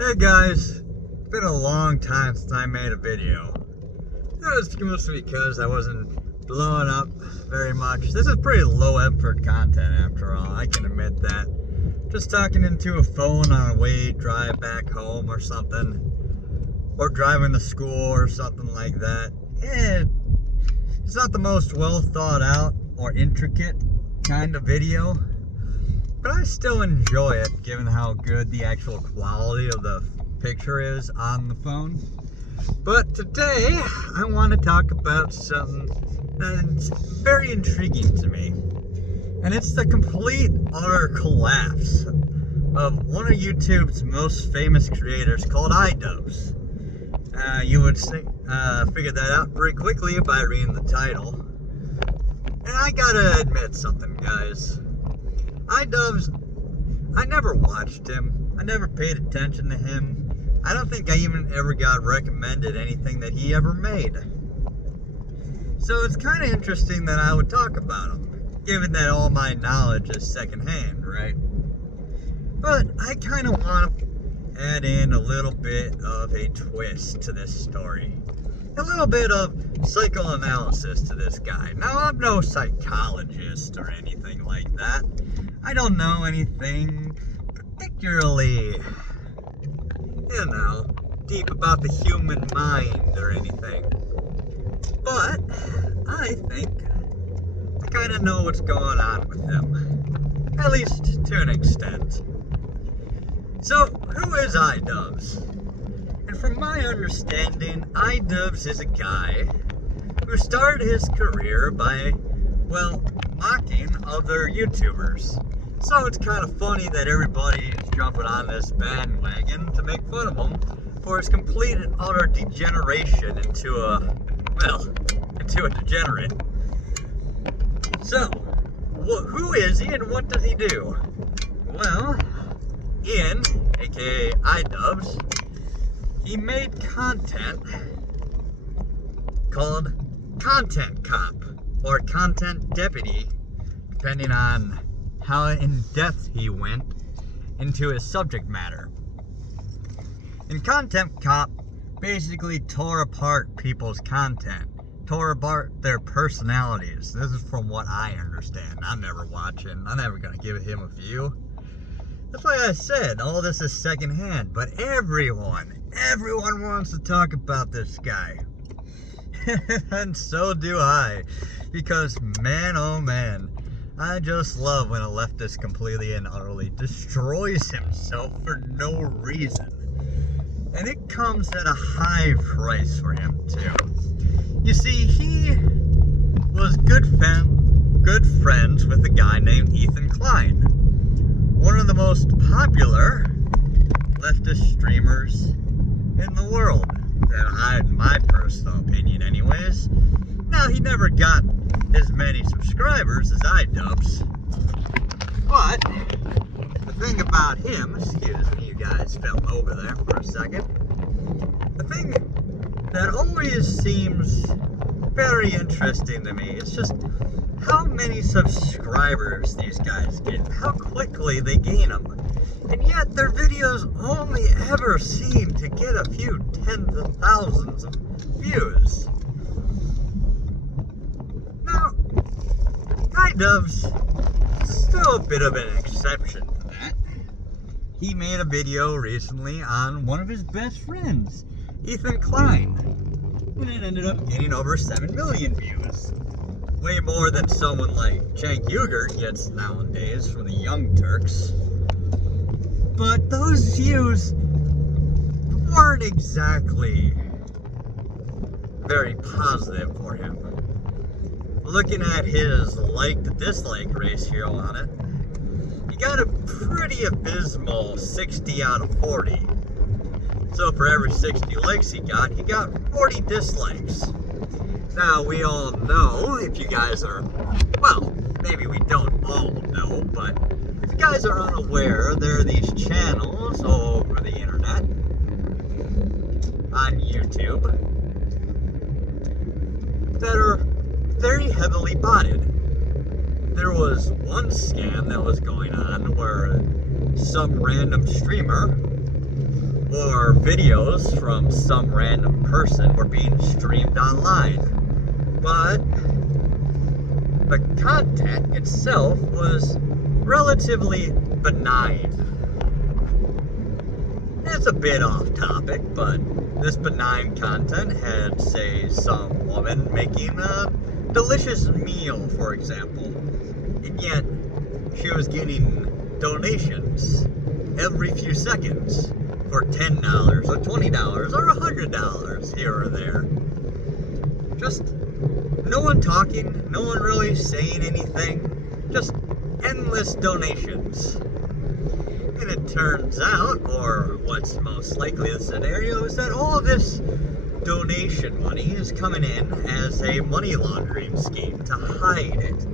Hey guys, it's been a long time since I made a video. That was mostly because I wasn't blowing up very much. This is pretty low effort content after all, I can admit that. Just talking into a phone on a way drive back home or something. Or driving to school or something like that. It's not the most well thought out or intricate kind of video. But I still enjoy it, given how good the actual quality of the picture is on the phone. But today, I want to talk about something that's very intriguing to me. And it's the complete, utter collapse of one of YouTube's most famous creators called IDubbbz. You would figure that out pretty quickly by reading the title. And I gotta admit something, guys. IDubbbz, I never watched him. I never paid attention to him. I don't think I even ever got recommended anything that he ever made. So it's kind of interesting that I would talk about him, given that all my knowledge is secondhand, right? But I kind of want to add in a little bit of a twist to this story. A little bit of psychoanalysis to this guy. Now, I'm no psychologist or anything like that. I don't know anything particularly, deep about the human mind or anything. But I think I kind of know what's going on with him. At least to an extent. So, who is IDubbbz? And from my understanding, IDubbbz is a guy who started his career by, mocking other YouTubers. So it's kind of funny that everybody is jumping on this bandwagon to make fun of him for his complete and utter degeneration into a degenerate. So, who is he and what does he do? Well, Ian, aka IDubbbz, he made content called Content Cop, or Content Deputy, depending on how in depth he went into his subject matter. And Content Cop basically tore apart people's content, tore apart their personalities. This is from what I understand. I'm never watching. I'm never going to give him a view. That's why I said all this is secondhand, but everyone wants to talk about this guy. And so do I, because man, oh man, I just love when a leftist completely and utterly destroys himself for no reason. And it comes at a high price for him too. You see, he was good friends with a guy named Klein, one of the most popular leftist streamers in the world. In my personal opinion anyways. Now, he never got as many subscribers as IDubbbz. But the thing about him, excuse me, you guys fell over there for a second. The thing that always seems very interesting to me is just how many subscribers these guys get, how quickly they gain them. And yet their videos only ever seem to get a few tens of thousands of views. Now, IDubbbz is still a bit of an exception to that. He made a video recently on one of his best friends, Klein, and it ended up getting over 7 million views. Way more than someone like Cenk Uygur gets nowadays from the Young Turks. But those views weren't exactly very positive for him. Looking at his like to dislike ratio on it, he got a pretty abysmal 60 out of 40. So for every 60 likes he got 40 dislikes. Now, we all know, if you guys are, maybe we don't all know, but if you guys are unaware, there are these channels all over the internet, on YouTube, that are very heavily botted. There was one scam that was going on where some random streamer videos from some random person were being streamed online, but the content itself was relatively benign. It's a bit off topic, but this benign content had, say, some woman making a delicious meal, for example, and yet she was getting donations every few seconds for $10 or $20 or $100 here or there. Just no one talking, no one really saying anything, just endless donations. And it turns out, or what's most likely the scenario, is that all of this donation money is coming in as a money laundering scheme to hide it.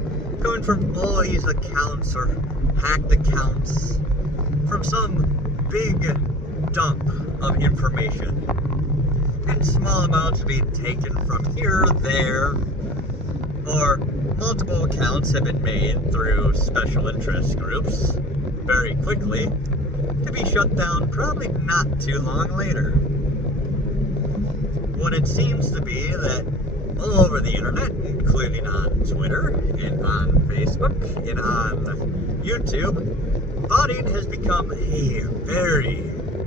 Coming from all these accounts or hacked accounts, from some big dump of information. And small amounts being taken from here, there, or multiple accounts have been made through special interest groups very quickly to be shut down probably not too long later. What it seems to be that all over the internet, including on Twitter and on Facebook and on YouTube, botting has become a very,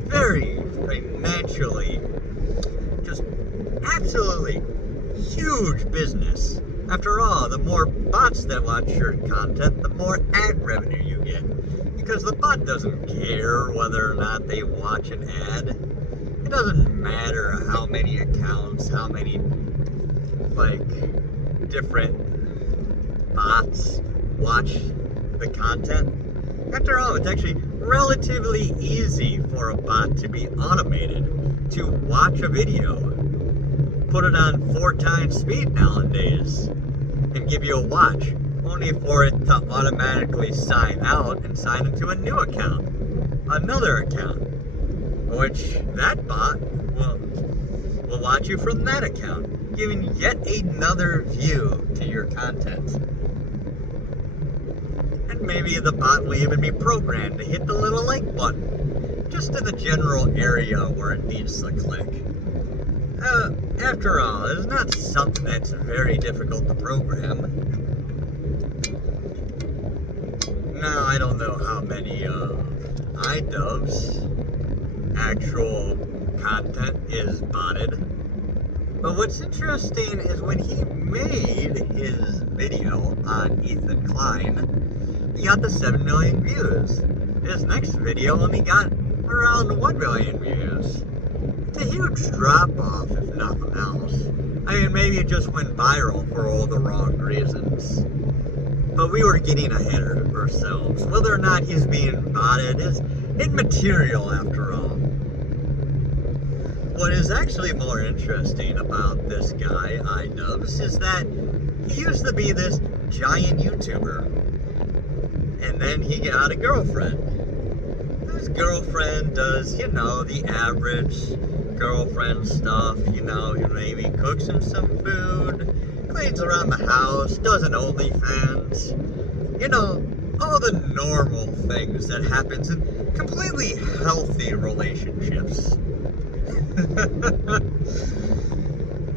very financially just absolutely huge business. After all, the more bots that watch your content, the more ad revenue you get. Because the bot doesn't care whether or not they watch an ad. It doesn't matter how many accounts, how many, different bots watch the content. After all, it's actually relatively easy for a bot to be automated to watch a video, put it on 4 times speed nowadays, and give you a watch, only for it to automatically sign out and sign into a new account, another account, which that bot will watch you from that account, giving yet another view to your content. And maybe the bot will even be programmed to hit the little like button, just in the general area where it needs to click. After all, it's not something that's very difficult to program. Now, I don't know how many of IDubbbz actual content is botted, but what's interesting is when he made his video on Ethan Klein, he got the 7 million views. His next video only got around 1 million views. It's a huge drop-off, if nothing else. I mean, maybe it just went viral for all the wrong reasons. But we were getting ahead of ourselves. Whether or not he's being botted is immaterial after all. What is actually more interesting about this guy, IDubbbz, is that he used to be this giant YouTuber. And then he got a girlfriend. His girlfriend does, the average girlfriend stuff. He maybe cooks him some food, cleans around the house, does an OnlyFans. All the normal things that happens in completely healthy relationships.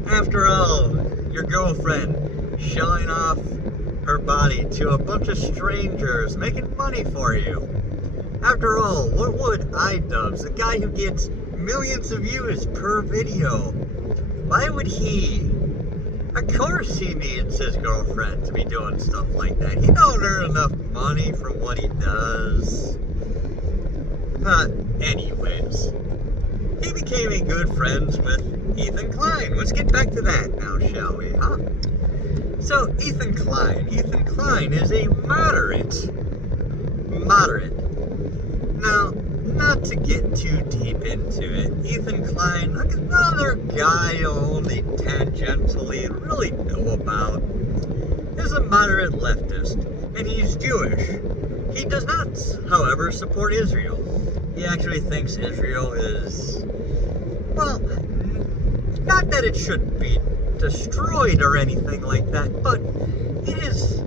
After all, your girlfriend showing off her body to a bunch of strangers, making money for you. After all, what would IDubbbz, the guy who gets millions of views per video, why would he? Of course he needs his girlfriend to be doing stuff like that. He don't earn enough money from what he does. But anyways, he became a good friends with Ethan Klein. Let's get back to that now, shall we, huh? So, Ethan Klein is a moderate. Now, not to get too deep into it, Ethan Klein, another guy I only tangentially really know about, is a moderate leftist, and he's Jewish. He does not, however, support Israel. He actually thinks Israel is, well, not that it should be destroyed or anything like that, but it is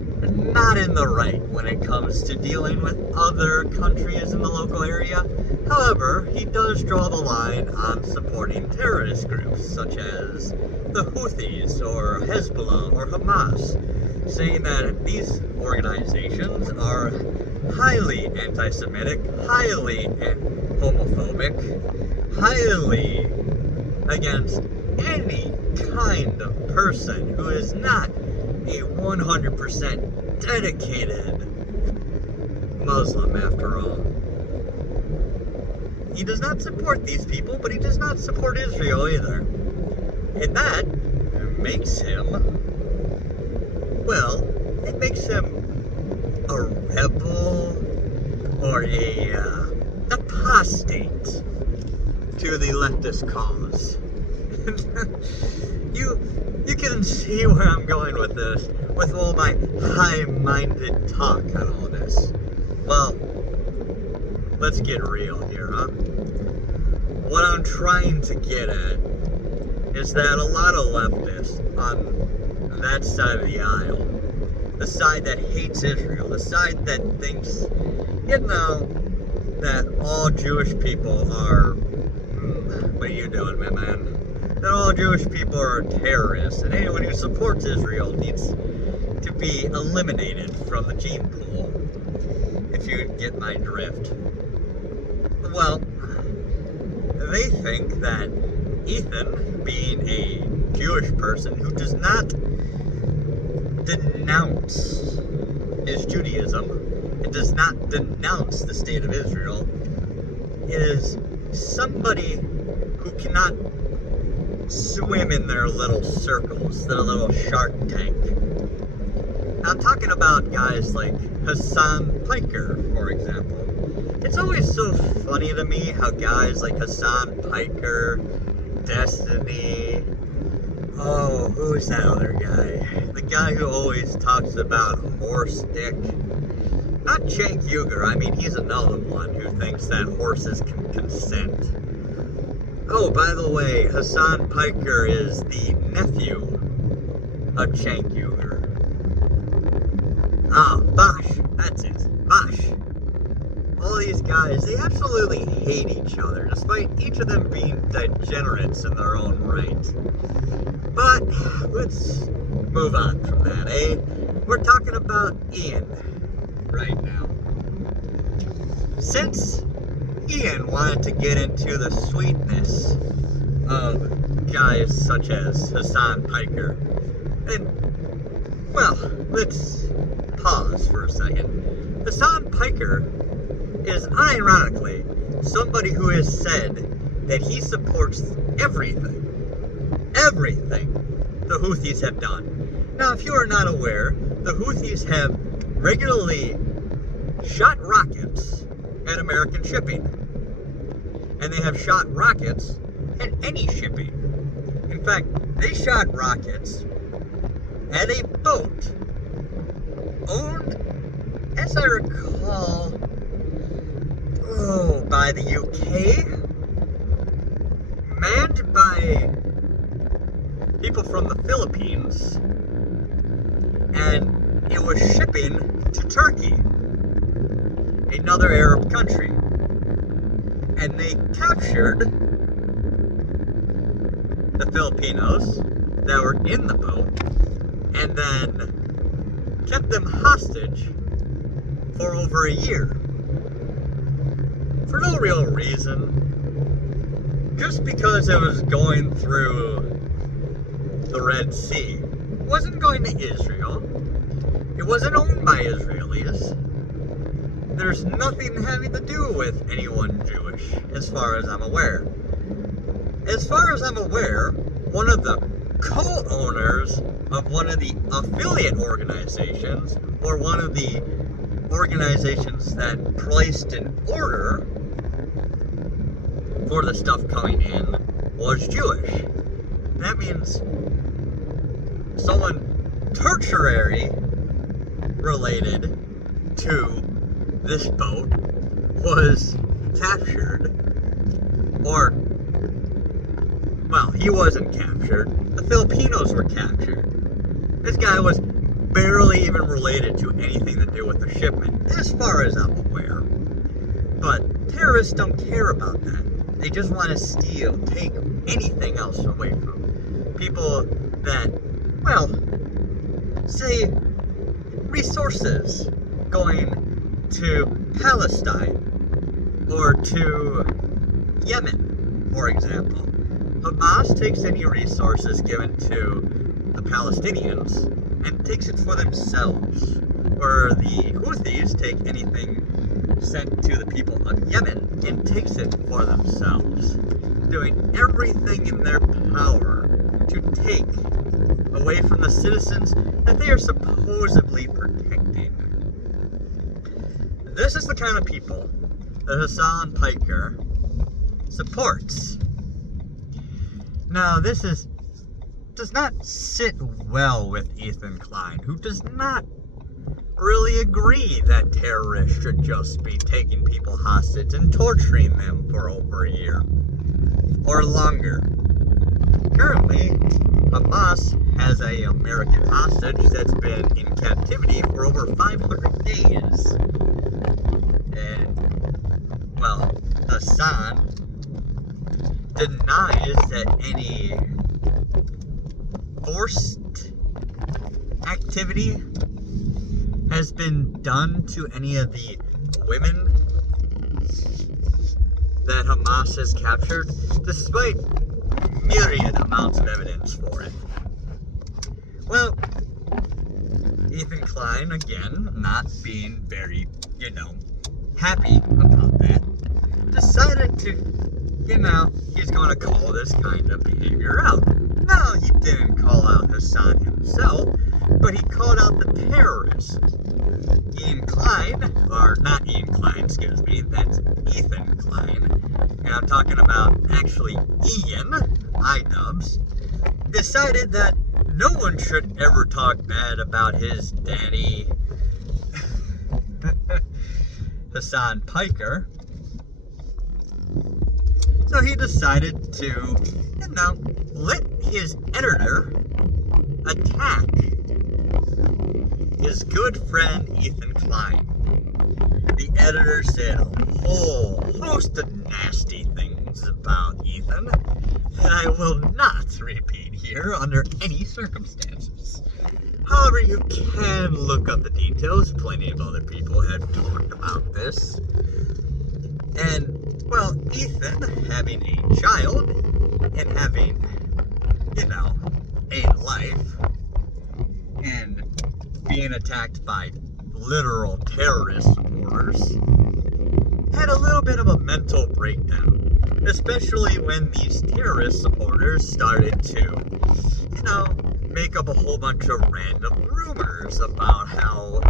not in the right when it comes to dealing with other countries in the local area. However, he does draw the line on supporting terrorist groups such as the Houthis or Hezbollah or Hamas, saying that these organizations are highly anti-Semitic, highly homophobic, highly against any kind of person who is not a 100% dedicated Muslim, after all. He does not support these people, but he does not support Israel either. And that makes him, well, it makes him a rebel or a apostate to the leftist cause. You can see where I'm going with this, with all my high-minded talk on all this. Well, let's get real here, huh? What I'm trying to get at is that a lot of leftists on that side of the aisle, the side that hates Israel, the side that thinks, that all Jewish people are, what are you doing, my man? That all Jewish people are terrorists, and anyone who supports Israel needs to be eliminated from the gene pool, if you get my drift. Well, they think that Ethan, being a Jewish person who does not denounce his Judaism, and does not denounce the state of Israel, is somebody who cannot swim in their little circles, their little shark tank. I'm talking about guys like Hassan Piker, for example. It's always so funny to me how guys like Hassan Piker, Destiny, oh, who's that other guy? The guy who always talks about horse dick. Not Cenk Uygur, I mean, he's another one who thinks that horses can consent. Oh, by the way, Hassan Piker is the nephew of Cenk Uygur. Ah, Vash, that's it, Vash. All these guys, they absolutely hate each other, despite each of them being degenerates in their own right. But, let's move on from that, eh? We're talking about Ian right now. Since Ian wanted to get into the sweetness of guys such as Hassan Piker, and, well, let's pause for a second. Hassan Piker is unironically somebody who has said that he supports everything the Houthis have done. Now, if you are not aware, the Houthis have regularly shot rockets at American shipping. And they have shot rockets at any shipping. In fact, they shot rockets at a boat owned, as I recall, by the UK, manned by people from the Philippines, and it was shipping to Turkey, another Arab country. And they captured the Filipinos that were in the boat, and then kept them hostage for over a year. For no real reason. Just because it was going through the Red Sea. It wasn't going to Israel. It wasn't owned by Israelis. There's nothing having to do with anyone Jewish, as far as I'm aware. As far as I'm aware, one of the co-owners of one of the affiliate organizations, or one of the organizations that placed an order for the stuff coming in, was Jewish. That means someone tertiary related to this boat was captured, or, well, he wasn't captured. The Filipinos were captured. This guy was barely even related to anything to do with the shipment, as far as I'm aware. But terrorists don't care about that. They just want to steal, take anything else away from people that, well, say, resources going to Palestine or to Yemen, for example. Hamas takes any resources given to the Palestinians and takes it for themselves, or the Houthis take anything sent to the people of Yemen and takes it for themselves, doing everything in their power to take away from the citizens that they are supposedly protecting. This is the kind of people that Hassan Piker supports. Now, this does not sit well with Ethan Klein, who does not really agree that terrorists should just be taking people hostage and torturing them for over a year or longer. Currently, Hamas has an American hostage that's been in captivity for over 500 days. And, well, Hassan denies that any forced activity has been done to any of the women that Hamas has captured, despite myriad amounts of evidence for it. Well, Ethan Klein, again, not being very, happy about that, decided to, he's going to call this kind of behavior out. No, he didn't call out Hassan himself, but he called out the terrorist. Ian Klein, or not Ian Klein, excuse me, that's Ethan Klein, and I'm talking about actually Ian, IDubbbz, decided that no one should ever talk bad about his daddy, Hassan Piker. So he decided to, let his editor attack his good friend Ethan Klein. The editor said a whole host of nasty things about Ethan that I will not repeat here under any circumstances. However, you can look up the details. Plenty of other people have talked about this. And, well, Ethan, having a child and having, a life, and being attacked by literal terrorist supporters, had a little bit of a mental breakdown, especially when these terrorist supporters started to, make up a whole bunch of random rumors about how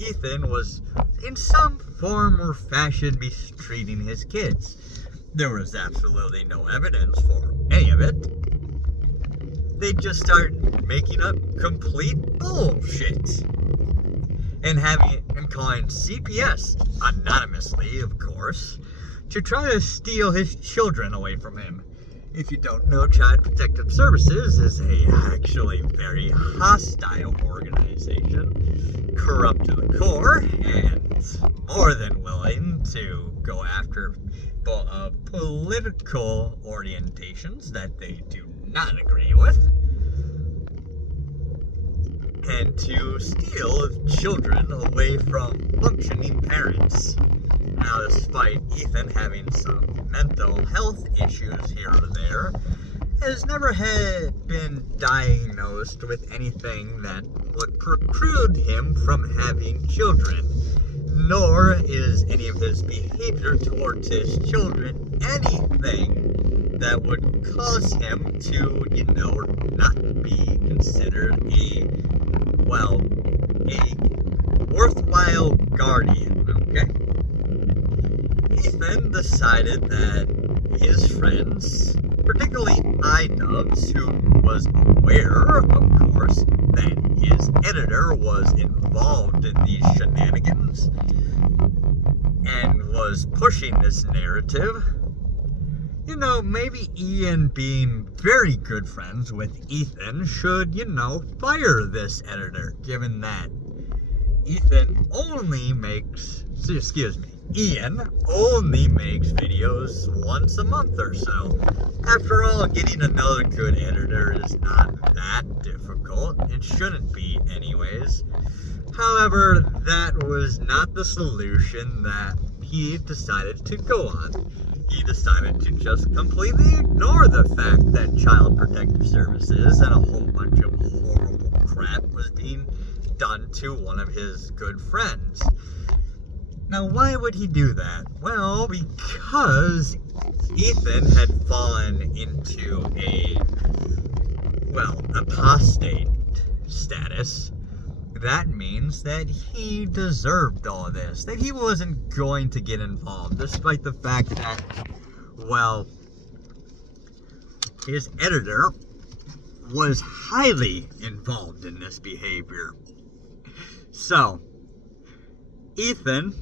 Ethan was in some form or fashion mistreating his kids. There was absolutely no evidence for any of it. They just started making up complete bullshit. And calling CPS, anonymously of course, to try to steal his children away from him. If you don't know, Child Protective Services is actually very hostile organization, corrupt to the core, and more than willing to go after political orientations that they do not agree with, and to steal children away from functioning parents. Now, despite Ethan having some mental health issues here or there, has never been diagnosed with anything that would preclude him from having children, nor is any of his behavior towards his children anything that would cause him to, not be considered a worthwhile guardian, okay? Ethan decided that his friends, particularly IDubbbz, who was aware, of course, that his editor was involved in these shenanigans and was pushing this narrative, maybe Ian, being very good friends with Ethan, should, fire this editor, given that Ian only makes videos once a month or so. After all, getting another good editor is not that difficult. It shouldn't be anyways. However, that was not the solution that he decided to go on. He decided to just completely ignore the fact that Child Protective Services and a whole bunch of horrible crap was being done to one of his good friends. Now, why would he do that? Well, because Ethan had fallen into apostate status. That means that he deserved all this, that he wasn't going to get involved, despite the fact that, his editor was highly involved in this behavior. So, Ethan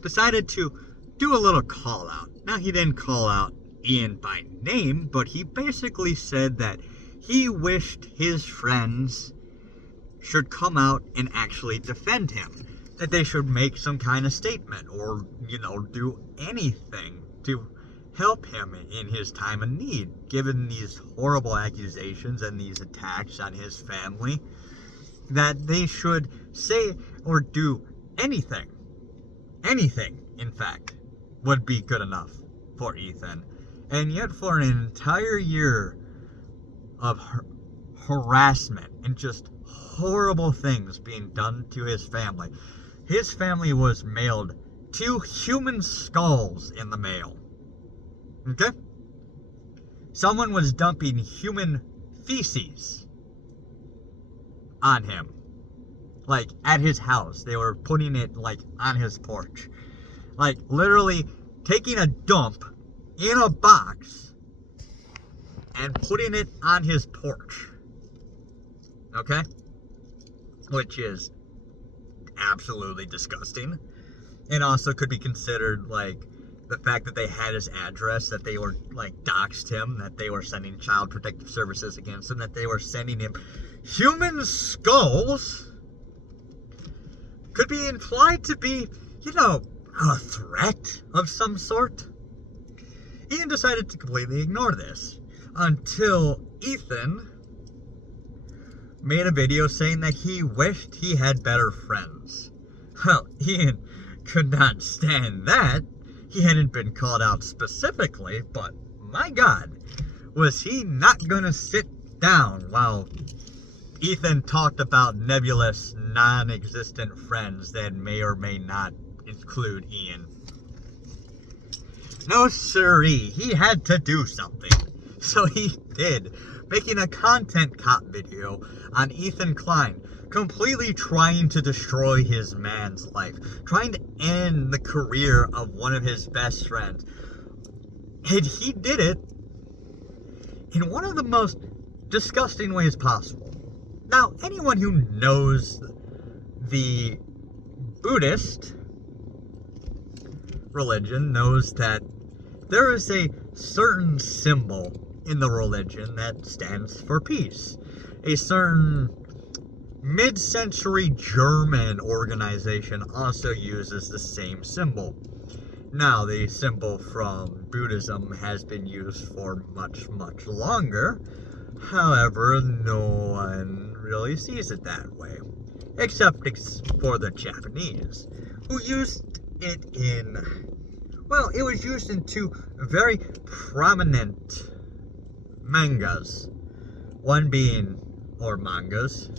decided to do a little call out. Now, he didn't call out Ian by name, but he basically said that he wished his friends should come out and actually defend him. That they should make some kind of statement or, do anything to help him in his time of need, given these horrible accusations and these attacks on his family. That they should say or do anything, in fact, would be good enough for Ethan. And yet for an entire year of harassment and just horrible things being done to his family was mailed 2 human skulls in the mail. Okay? Someone was dumping human feces on him. Like, at his house. They were putting it, on his porch. Literally taking a dump in a box and putting it on his porch. Okay? Which is absolutely disgusting. And also could be considered, the fact that they had his address, that they were, doxed him, that they were sending Child Protective Services against him, that they were sending him human skulls, could be implied to be, a threat of some sort. Ian decided to completely ignore this until Ethan made a video saying that he wished he had better friends. Well, Ian could not stand that. He hadn't been called out specifically, but my God, was he not gonna sit down while Ethan talked about nebulous, non-existent friends that may or may not include Ian. No siree, he had to do something. So he did, making a content cop video on Ethan Klein, completely trying to destroy his man's life, trying to end the career of one of his best friends. And he did it in one of the most disgusting ways possible. Now, anyone who knows the Buddhist religion knows that there is a certain symbol in the religion that stands for peace. A certain mid-century German organization also uses the same symbol. Now, the symbol from Buddhism has been used for much, much longer. However, no one really sees it that way. Except for the Japanese, who used it it was used in 2 very prominent mangas. One being, or mangas.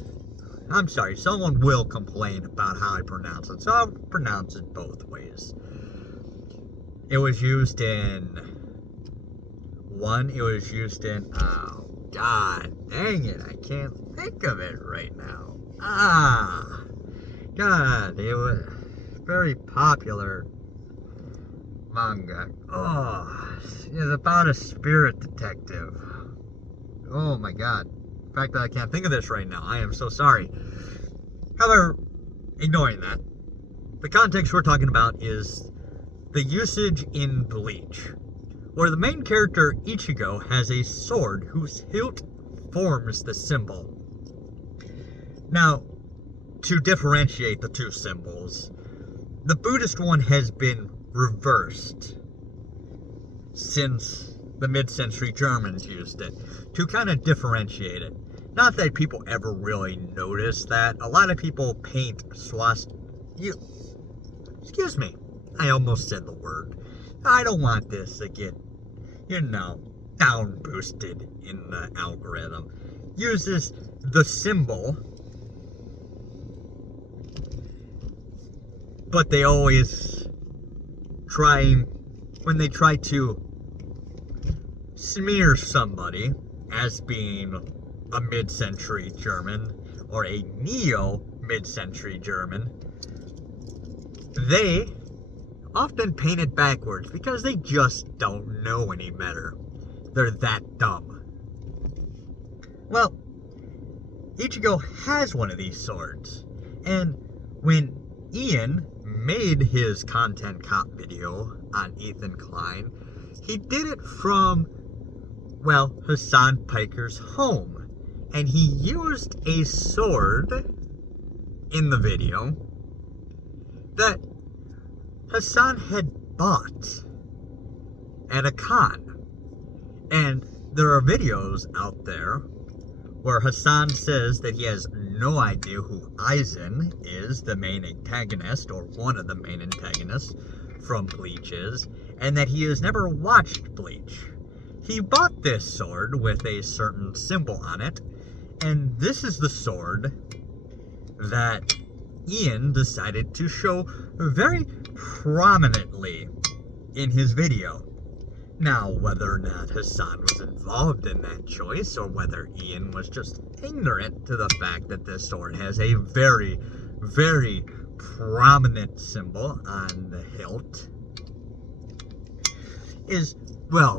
I'm sorry, someone will complain about how I pronounce it, so I'll pronounce it both ways. It was used in, oh God, dang it, I can't think of it right now. God, it was very popular manga. It's about a spirit detective. Oh my God. The fact that I can't think of this right now, I am so sorry. However, ignoring that, the context we're talking about is the usage in Bleach, where the main character Ichigo has a sword whose hilt forms the symbol. Now, to differentiate the two symbols, the Buddhist one has been reversed since the mid-century Germans used it, to kind of differentiate it. Not that people ever really notice that. A lot of people paint Excuse me. I almost said the word. I don't want this to get, down boosted in the algorithm. Uses the symbol, but they always when they try to smear somebody as being a mid-century German or a neo-mid-century German, they often paint it backwards because they just don't know any better. They're that dumb. Well, Ichigo has one of these swords, and when Ian made his content cop video on Ethan Klein, he did it from, Hassan Piker's home, and he used a sword in the video that Hassan had bought at a con. And there are videos out there where Hassan says that he has no idea who Aizen is, the main antagonist, or one of the main antagonists from Bleach is, and that he has never watched Bleach. He bought this sword with a certain symbol on it, and this is the sword that Ian decided to show very prominently in his video. Now, whether or not Hassan was involved in that choice, or whether Ian was just ignorant to the fact that this sword has a very, very prominent symbol on the hilt, is,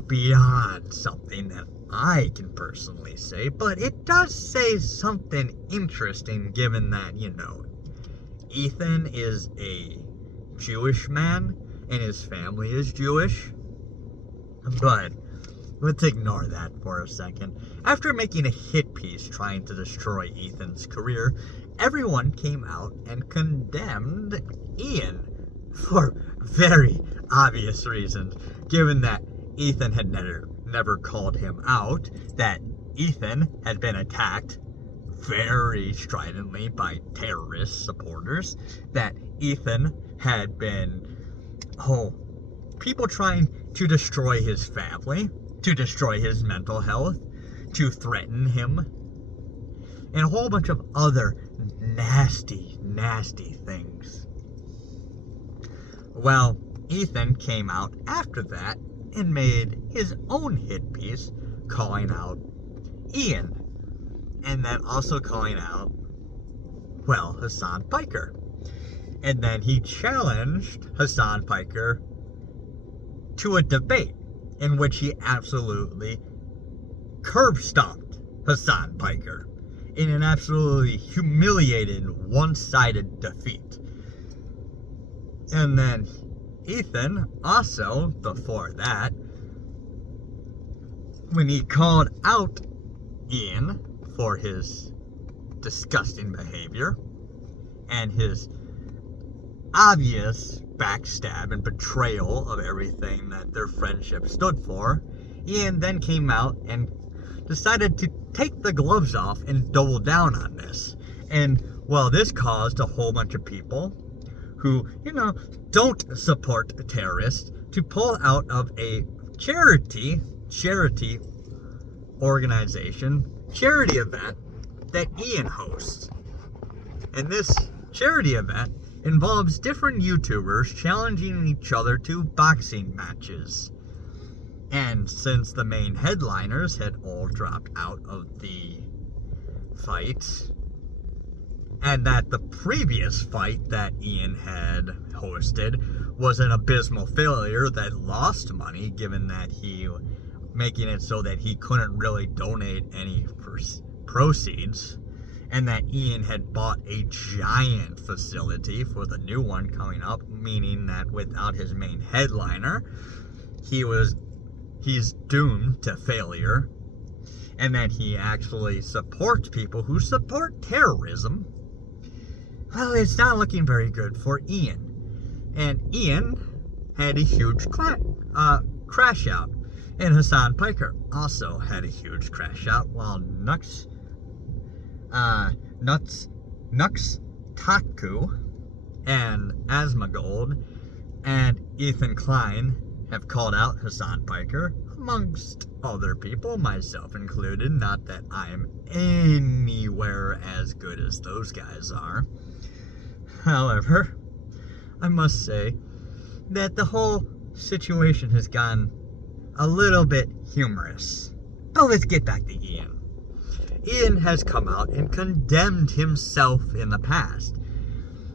beyond something that I can personally say, but it does say something interesting given that, Ethan is a Jewish man, and his family is Jewish. But let's ignore that for a second. After making a hit piece trying to destroy Ethan's career, everyone came out and condemned Ian for very obvious reasons, given that Ethan had never called him out, that Ethan had been attacked very stridently by terrorist supporters, that Ethan had been, people trying to destroy his family, to destroy his mental health, to threaten him, and a whole bunch of other nasty, nasty things. Well, Ethan came out after that and made his own hit piece calling out Ian, and then also calling out, Hassan Piker. And then he challenged Hassan Piker to a debate in which he absolutely curb stomped Hassan Piker in an absolutely humiliating one-sided defeat. And then Ethan also, before that, when he called out Ian for his disgusting behavior and his obvious backstab and betrayal of everything that their friendship stood for, Ian then came out and decided to take the gloves off and double down on this. And, this caused a whole bunch of people who, don't support terrorists to pull out of a charity organization, charity event that Ian hosts. And this charity event involves different YouTubers challenging each other to boxing matches. And since the main headliners had all dropped out of the fight, and that the previous fight that Ian had hosted was an abysmal failure that lost money, given that he making it so that he couldn't really donate any proceeds, and that Ian had bought a giant facility for the new one coming up, meaning that without his main headliner, he was he's doomed to failure, and that he actually supports people who support terrorism, well, it's not looking very good for Ian. And Ian had a huge crash out. And Hassan Piker also had a huge crash out, while Nux Tatku and Asmongold and Ethan Klein have called out Hassan Piker, amongst other people, myself included. Not that I'm anywhere as good as those guys are. However, I must say that the whole situation has gone a little bit humorous. But let's get back to Ian. Ian has come out and condemned himself in the past,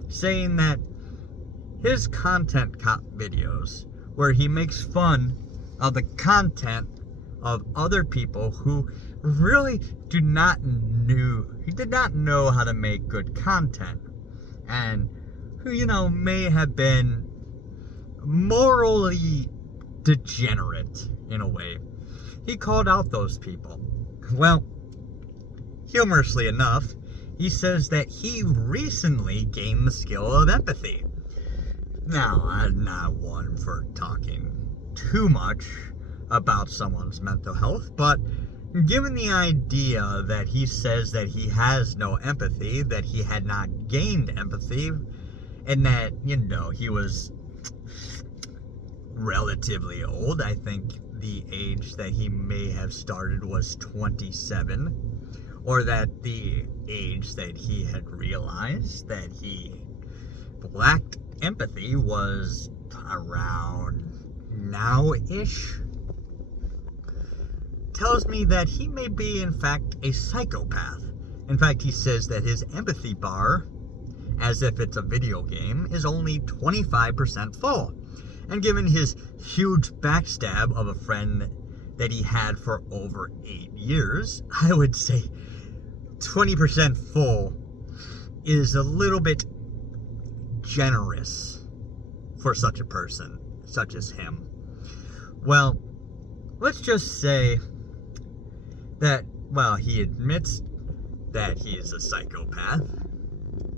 saying that his content cop videos, where he makes fun of the content of other people who really did not know how to make good content, and who, may have been morally degenerate in a way. He called out those people. Well, humorously enough, he says that he recently gained the skill of empathy. Now, I'm not one for talking too much about someone's mental health, but given the idea that he says that he has no empathy, that he had not gained empathy, and that, he was relatively old. I think the age that he may have started was 27, or that the age that he had realized that he lacked empathy was around now-ish, tells me that he may be, in fact, a psychopath. In fact, he says that his empathy bar, as if it's a video game, is only 25% full. And given his huge backstab of a friend that he had for over 8 years, I would say 20% full is a little bit generous for such a person, such as him. Well, let's just say that, he admits that he's a psychopath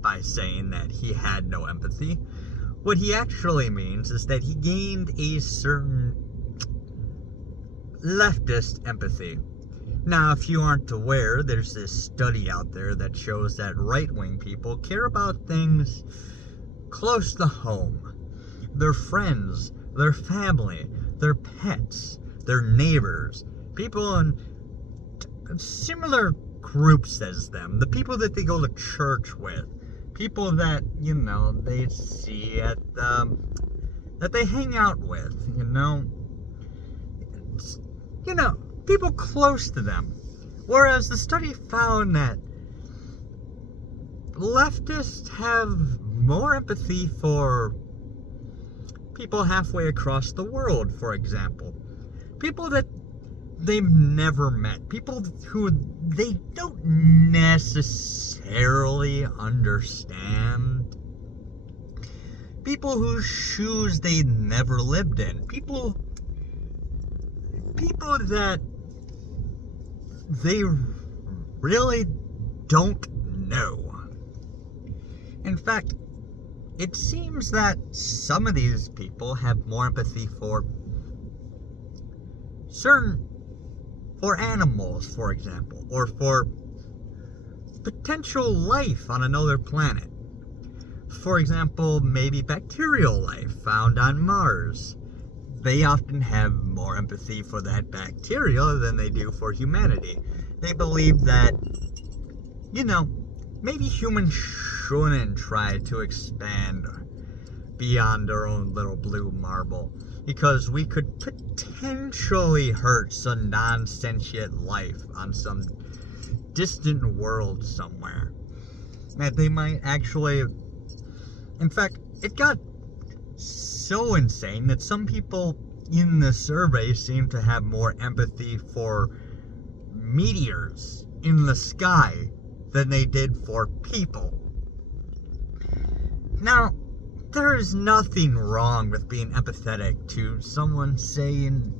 by saying that he had no empathy. What he actually means is that he gained a certain leftist empathy. Now, if you aren't aware, there's this study out there that shows that right-wing people care about things close to home. Their friends, their family, their pets, their neighbors, people in similar groups as them, the people that they go to church with, people that, they see at, that they hang out with, people close to them. Whereas the study found that leftists have more empathy for people halfway across the world, for example. People that they've never met. People who they don't necessarily understand. People whose shoes they never lived in. People that they really don't know. In fact, it seems that some of these people have more empathy for animals, for example, or for potential life on another planet. For example, maybe bacterial life found on Mars. They often have more empathy for that bacteria than they do for humanity. They believe that, maybe humans shouldn't try to expand beyond our own little blue marble, because we could potentially hurt some non-sentient life on some distant world somewhere. That they might actually... In fact, it got so insane that some people in the survey seem to have more empathy for meteors in the sky than they did for people. Now, there is nothing wrong with being empathetic to someone, say, in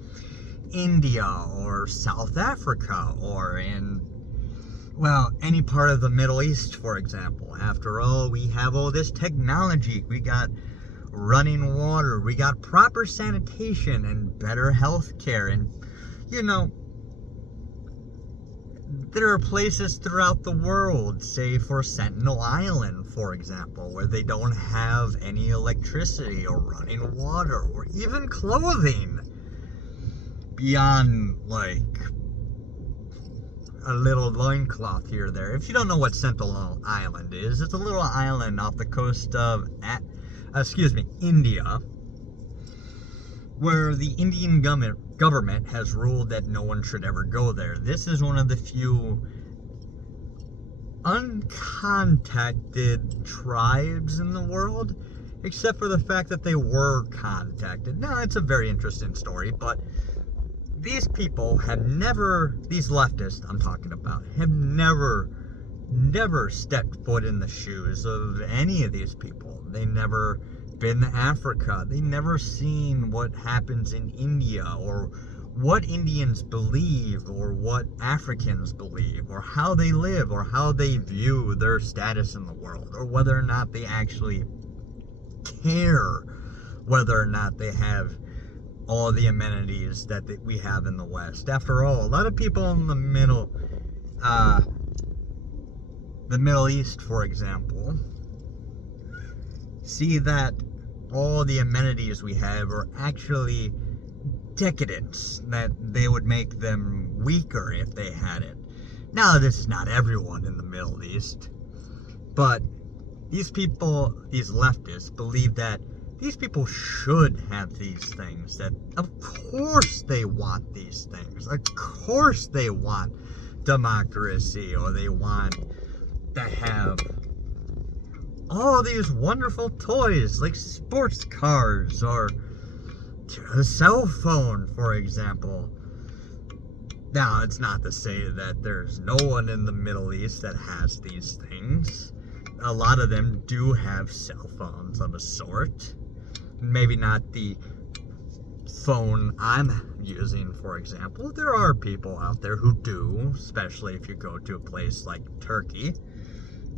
India or South Africa or in, well, any part of the Middle East, for example. After all, we have all this technology. We got running water. We got proper sanitation and better health care. And, you know, there are places throughout the world, say for Sentinel Island, for example, where they don't have any electricity or running water or even clothing beyond, like, a little loincloth here or there. If you don't know what Sentinel Island is, it's a little island off the coast of, India, where the Indian government has ruled that no one should ever go there. This is one of the few uncontacted tribes in the world, except for the fact that they were contacted. Now, it's a very interesting story, but these people have never, these leftists I'm talking about, have never stepped foot in the shoes of any of these people. They never been to Africa. They never seen what happens in India, or what Indians believe, or what Africans believe, or how they live, or how they view their status in the world, or whether or not they actually care whether or not they have all the amenities that we have in the West. After all, a lot of people in the Middle East, for example, see that all the amenities we have are actually decadence, that they would make them weaker if they had it. Now, this is not everyone in the Middle East, but these people, these leftists, believe that these people should have these things, that of course they want these things, of course they want democracy, or they want to have all these wonderful toys like sports cars or a cell phone, for example. Now, it's not to say that there's no one in the Middle East that has these things. A lot of them do have cell phones of a sort. Maybe not the phone I'm using, for example. There are people out there who do, especially if you go to a place like Turkey,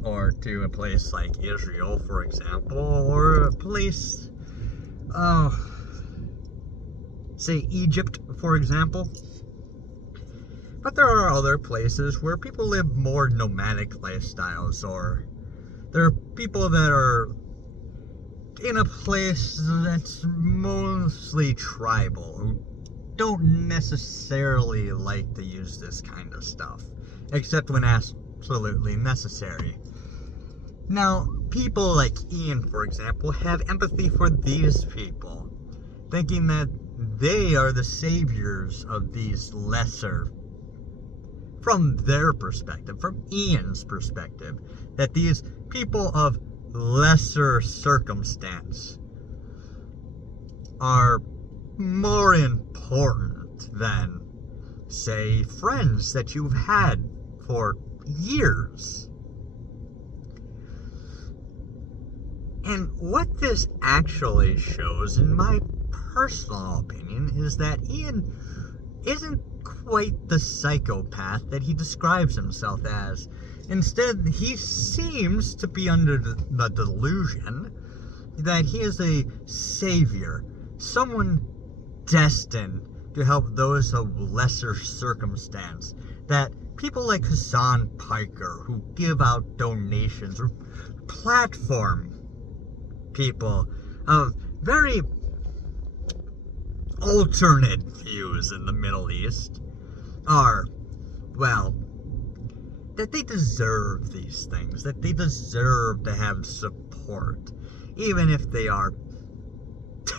or to a place like Israel, for example, or a place, say Egypt, for example. But there are other places where people live more nomadic lifestyles, or there are people that are in a place that's mostly tribal, who don't necessarily like to use this kind of stuff, except when absolutely necessary. Now, people like Ian, for example, have empathy for these people, thinking that they are the saviors of these lesser, from their perspective, from Ian's perspective, that these people of lesser circumstance are more important than, say, friends that you've had for years. And what this actually shows, in my personal opinion, is that Ian isn't quite the psychopath that he describes himself as. Instead, he seems to be under the delusion that he is a savior, someone destined to help those of lesser circumstance, that people like Hassan Piker, who give out donations, or platform people of very alternate views in the Middle East, are, well, that they deserve these things, that they deserve to have support, even if they are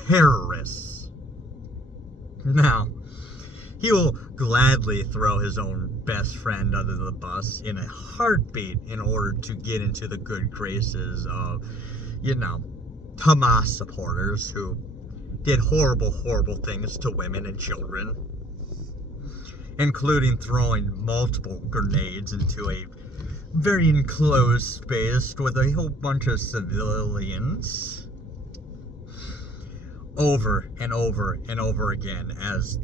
terrorists. Now, he will gladly throw his own best friend under the bus in a heartbeat in order to get into the good graces of, Hamas supporters who did horrible, horrible things to women and children, including throwing multiple grenades into a very enclosed space with a whole bunch of civilians, over and over and over again, as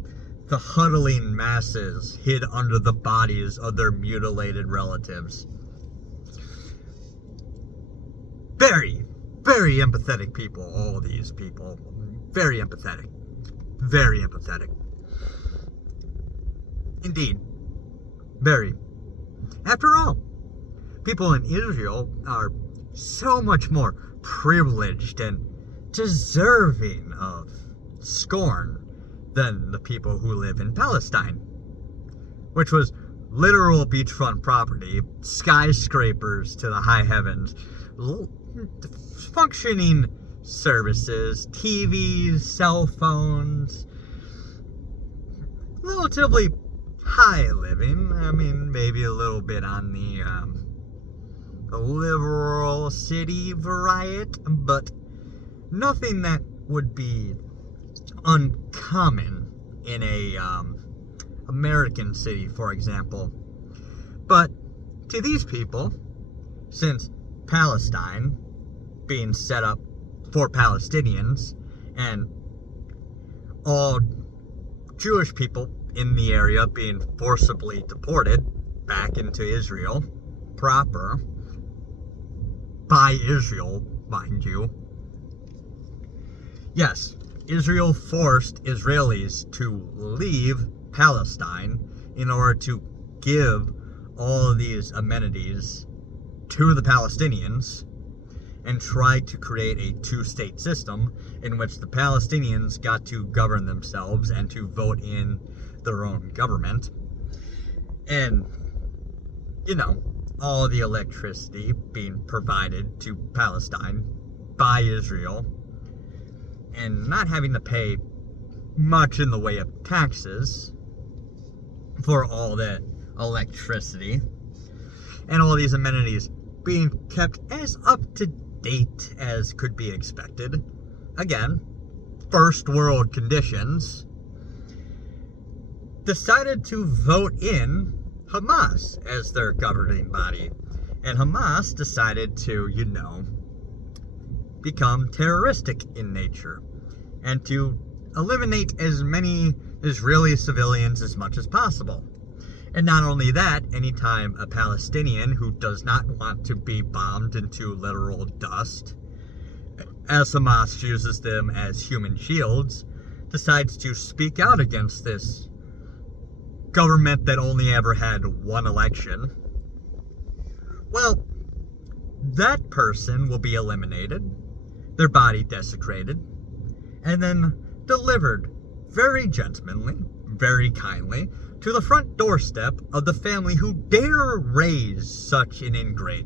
the huddling masses hid under the bodies of their mutilated relatives. Very, very empathetic people, all these people. Very empathetic. Very empathetic. Indeed. Very. After all, people in Israel are so much more privileged and deserving of scorn than the people who live in Palestine, which was literal beachfront property, skyscrapers to the high heavens, functioning services, TVs, cell phones, relatively high living. I mean, maybe a little bit on the liberal city variety, but nothing that would be uncommon in a American city, for example. But to these people, since Palestine being set up for Palestinians and all Jewish people in the area being forcibly deported back into Israel proper, by Israel, mind you. Yes, Israel forced Israelis to leave Palestine in order to give all of these amenities to the Palestinians and tried to create a two-state system in which the Palestinians got to govern themselves and to vote in their own government. And, you know, all the electricity being provided to Palestine by Israel and not having to pay much in the way of taxes for all that electricity and all these amenities being kept as up to date as could be expected. Again, first world conditions. Decided to vote in Hamas as their governing body. And Hamas decided to, you know, become terroristic in nature and to eliminate as many Israeli civilians as much as possible. And not only that, anytime a Palestinian who does not want to be bombed into literal dust, as Hamas uses them as human shields, decides to speak out against this government that only ever had one election, well, that person will be eliminated, their body desecrated, and then delivered very gentlemanly, very kindly, to the front doorstep of the family who dare raise such an ingrate.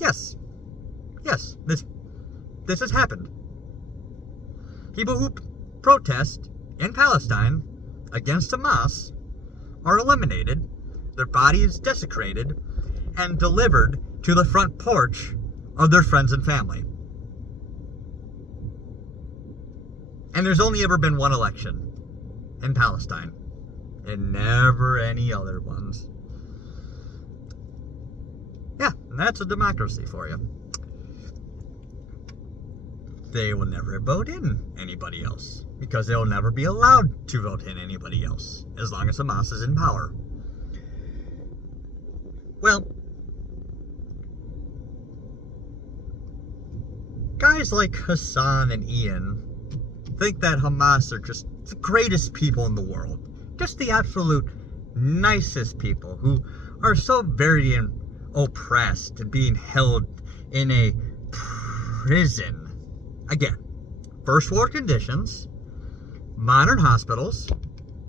Yes, this has happened. People who protest in Palestine against Hamas are eliminated, their bodies desecrated, and delivered to the front porch of their friends and family. And there's only ever been one election in Palestine, and never any other ones. Yeah, that's a democracy for you. They will never vote in anybody else, because they will never be allowed to vote in anybody else, as long as Hamas is in power. Well, guys like Hassan and Ian think that Hamas are just the greatest people in the world. Just the absolute nicest people who are so very oppressed and being held in a prison. Again, first world conditions, modern hospitals,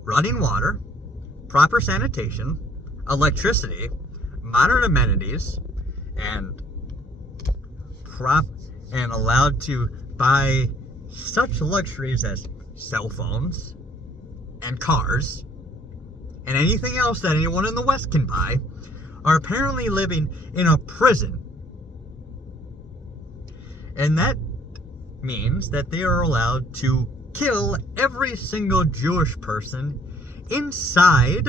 running water, proper sanitation, electricity, modern amenities, and allowed to buy such luxuries as cell phones and cars and anything else that anyone in the West can buy, are apparently living in a prison. And that means that they are allowed to kill every single Jewish person inside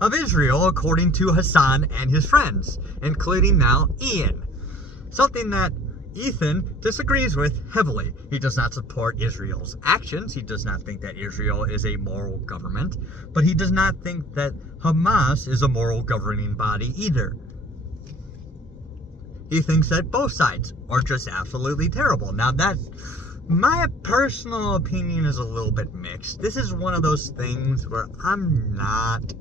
of Israel, according to Hassan and his friends, including now Ian. Something that Ethan disagrees with heavily. He does not support Israel's actions. He does not think that Israel is a moral government, but he does not think that Hamas is a moral governing body either. He thinks that both sides are just absolutely terrible. Now that, my personal opinion is a little bit mixed. This is one of those things where I'm not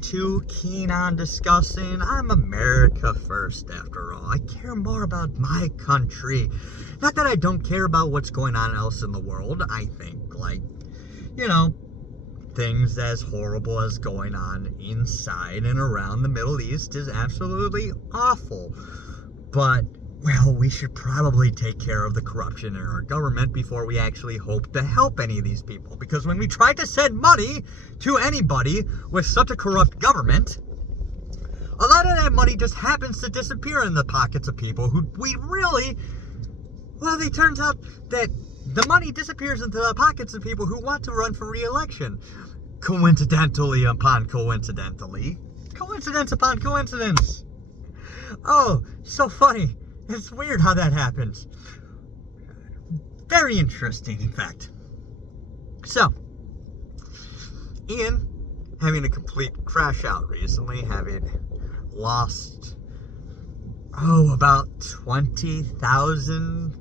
too keen on discussing. I'm America first, after all. I care more about my country. Not that I don't care about what's going on else in the world. I think, like, you know, things as horrible as going on inside and around the Middle East is absolutely awful. But, well, we should probably take care of the corruption in our government before we actually hope to help any of these people. Because when we try to send money to anybody with such a corrupt government, a lot of that money just happens to disappear in the pockets of people who we really, well, it turns out that the money disappears into the pockets of people who want to run for re-election. Coincidentally upon coincidentally. Coincidence upon coincidence. Oh, so funny. It's weird how that happens. Very interesting, in fact. So, Ian, having a complete crash out recently, having lost, about 20,000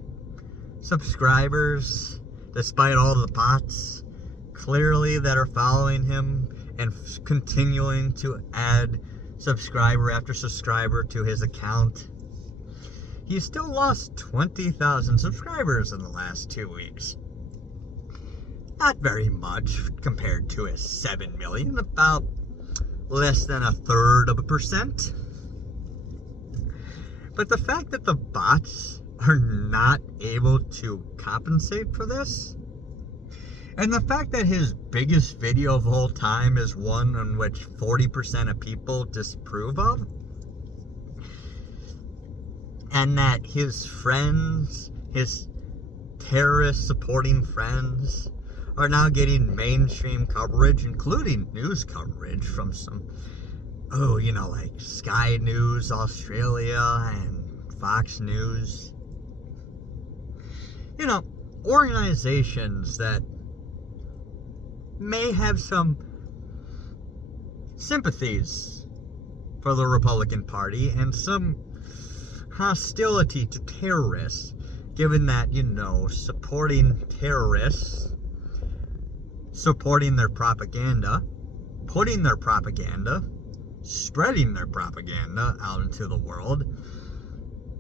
subscribers, despite all the bots, clearly, that are following him and continuing to add subscriber after subscriber to his account. He still lost 20,000 subscribers in the last 2 weeks. Not very much compared to his 7 million, about less than 1/3%. But the fact that the bots are not able to compensate for this, and the fact that his biggest video of all time is one in which 40% of people disapprove of, and that his friends, his terrorist supporting friends, are now getting mainstream coverage, including news coverage from some, like Sky News Australia and Fox News. Organizations that may have some sympathies for the Republican Party and some hostility to terrorists, given that, supporting terrorists, supporting their propaganda, putting their propaganda, spreading their propaganda out into the world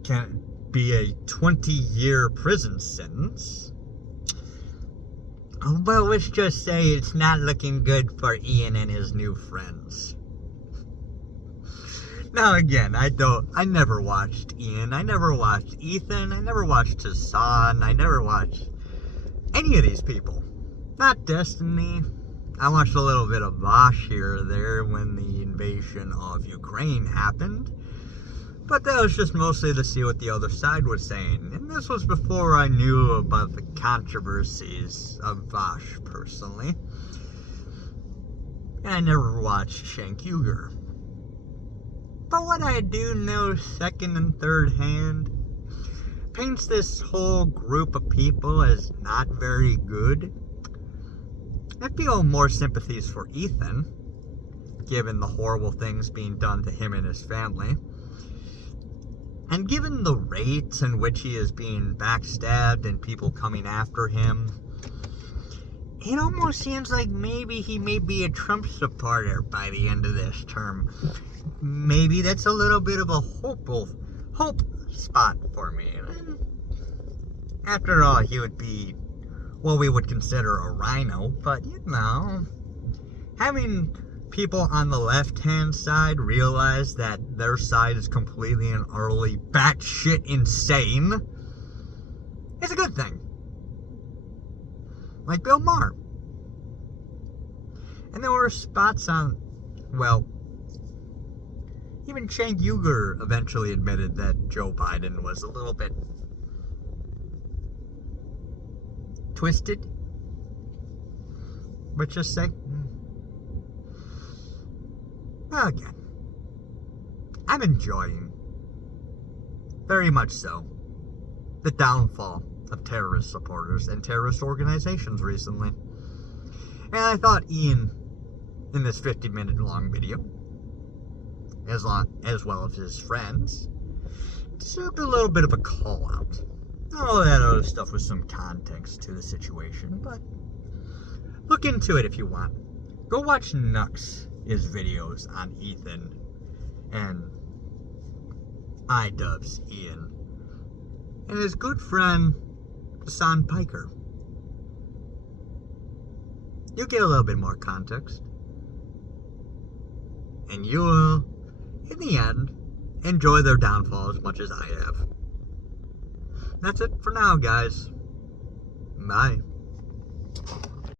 can be a 20-year prison sentence. Well, let's just say it's not looking good for Ian and his new friends. Now again, I never watched Ian, I never watched Ethan, I never watched Hassan, I never watched any of these people. Not Destiny. I watched a little bit of Vosh here or there when the invasion of Ukraine happened. But that was just mostly to see what the other side was saying. And this was before I knew about the controversies of Vosh, personally. And I never watched Cenk Uygur. But what I do know second and third hand paints this whole group of people as not very good. I feel more sympathies for Ethan, given the horrible things being done to him and his family. And given the rates in which he is being backstabbed and people coming after him, it almost seems like maybe he may be a Trump supporter by the end of this term. Maybe that's a little bit of a hope spot for me. After all, he would be what we would consider a rhino, but having people on the left-hand side realize that their side is completely and utterly batshit insane is a good thing. Like Bill Maher. And there were spots on, even Cenk Uygur eventually admitted that Joe Biden was a little bit twisted. But just say, again, I'm enjoying, very much so, the downfall of terrorist supporters and terrorist organizations recently. And I thought Ian, in this 50-minute long video, as well as his friends, deserved a little bit of a call out. All that other stuff with some context to the situation, but look into it if you want. Go watch Nux' videos on Ethan and IDubbbz Ian and his good friend Hassan Piker. You'll get a little bit more context, and you'll, in the end, enjoy their downfall as much as I have. That's it for now, guys. Bye.